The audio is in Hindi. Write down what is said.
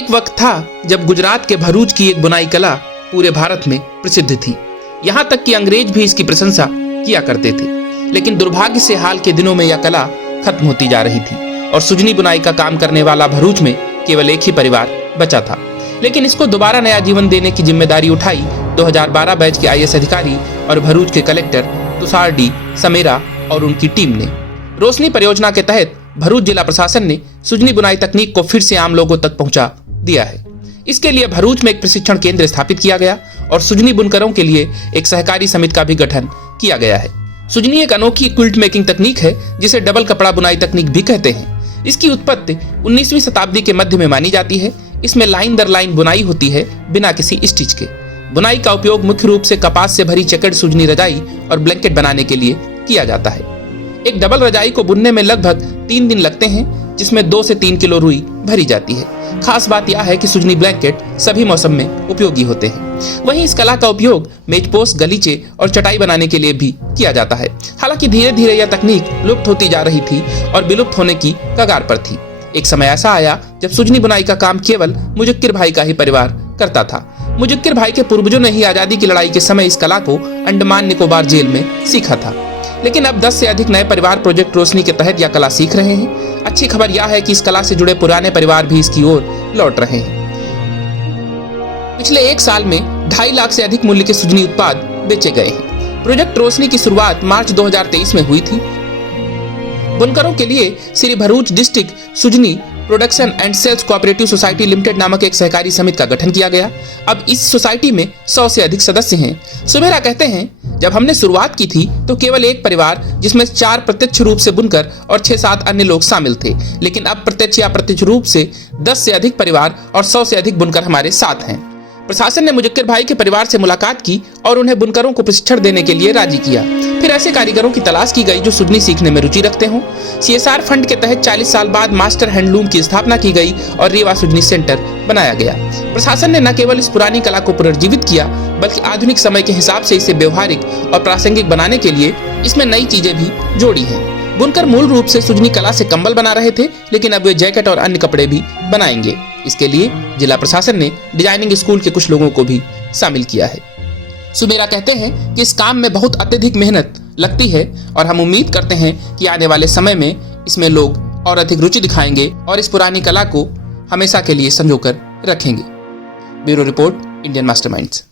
एक वक्त था जब गुजरात के भरूच की एक बुनाई कला पूरे भारत में प्रसिद्ध थी। यहाँ तक कि अंग्रेज भी इसकी प्रशंसा किया करते थे। लेकिन दुर्भाग्य से हाल के दिनों में यह कला खत्म होती जा रही थी और सुजनी बुनाई का काम करने वाला भरूच में केवल एक ही परिवार बचा था। लेकिन इसको दोबारा नया जीवन देने की जिम्मेदारी उठाई 2012 बैच के IAS अधिकारी और भरूच के कलेक्टर तुषार डी समेरा और उनकी टीम ने। रोशनी परियोजना के तहत भरूच जिला प्रशासन ने सुजनी बुनाई तकनीक को फिर से आम लोगों तक पहुंचा दिया है। इसके लिए भरूच में एक प्रशिक्षण केंद्र स्थापित किया गया और सुजनी बुनकरों के लिए एक सहकारी समिति का भी गठन किया गया है। सुजनी एक अनोखी क्विल्ट मेकिंग तकनीक है जिसे डबल कपड़ा बुनाई तकनीक भी कहते हैं। इसकी उत्पत्ति 19वीं शताब्दी के मध्य में मानी जाती है। इसमें लाइन दर लाइन बुनाई होती है बिना किसी स्टिच के। बुनाई का उपयोग मुख्य रूप से कपास से भरी चेकर्ड सुजनी रजाई और ब्लैंकेट बनाने के लिए किया जाता है। एक डबल रजाई को बुनने में लगभग 3 दिन लगते हैं, जिसमें 2 से 3 किलो रुई भरी जाती है। खास बात यह है कि सुजनी ब्लैंकेट सभी मौसम में उपयोगी होते हैं। वहीं इस कला का उपयोग मेजपोश, गलीचे और चटाई बनाने के लिए भी किया जाता है। हालांकि धीरे धीरे यह तकनीक लुप्त होती जा रही थी और विलुप्त होने की कगार पर थी। एक समय ऐसा आया जब सुजनी बुनाई का काम केवल मुजक्किर भाई का ही परिवार करता था। मुजक्किर भाई के पूर्वजों ने ही आजादी की लड़ाई के समय इस कला को अंडमान निकोबार जेल में सीखा था। लेकिन अब 10 से अधिक नए परिवार प्रोजेक्ट रोशनी के तहत यह कला सीख रहे हैं। अच्छी खबर यह है कि इस कला से जुड़े पुराने परिवार भी इसकी ओर लौट रहे हैं। पिछले 1 साल में 2.5 लाख से अधिक मूल्य के सुजनी उत्पाद बेचे गए हैं। प्रोजेक्ट रोशनी की शुरुआत मार्च 2023 में हुई थी। बुनकरों के लिए Shri Bharuch district Sujani production and sales cooperative society limited नामक एक सहकारी समिति का गठन किया गया। अब इस सोसाइटी में 100 से अधिक सदस्य हैं। सुमेरा कहते हैं, जब हमने शुरुआत की थी तो केवल एक परिवार जिसमें 4 प्रत्यक्ष रूप से बुनकर और 6-7 अन्य लोग शामिल थे। लेकिन अब प्रत्यक्ष या अप्रत्यक्ष रूप से 10 से अधिक परिवार और 100 से अधिक बुनकर हमारे साथ हैं। प्रशासन ने मुजक्किर भाई के परिवार से मुलाकात की और उन्हें बुनकरों को प्रशिक्षण देने के लिए राजी किया। फिर ऐसे कारीगरों की तलाश की गई जो सुजनी सीखने में रुचि रखते हों। CSR फंड के तहत 40 साल बाद मास्टर हैंडलूम की स्थापना की गई और रीवा सुजनी सेंटर बनाया गया। प्रशासन ने न केवल इस पुरानी कला को पुनर्जीवित किया बल्कि आधुनिक समय के हिसाब से इसे व्यवहारिक और प्रासंगिक बनाने के लिए इसमें नई चीजें भी जोड़ी हैं। बुनकर मूल रूप से सुजनी कला से कंबल बना रहे थे, लेकिन अब वे जैकेट और अन्य कपड़े भी बनाएंगे। इसके लिए जिला प्रशासन ने डिजाइनिंग स्कूल के कुछ लोगों को भी शामिल किया है। सुमेरा कहते हैं कि इस काम में बहुत अत्यधिक मेहनत लगती है और हम उम्मीद करते हैं कि आने वाले समय में इसमें लोग और अधिक रुचि दिखाएंगे और इस पुरानी कला को हमेशा के लिए संजोकर रखेंगे। Bureau report, Indian masterminds.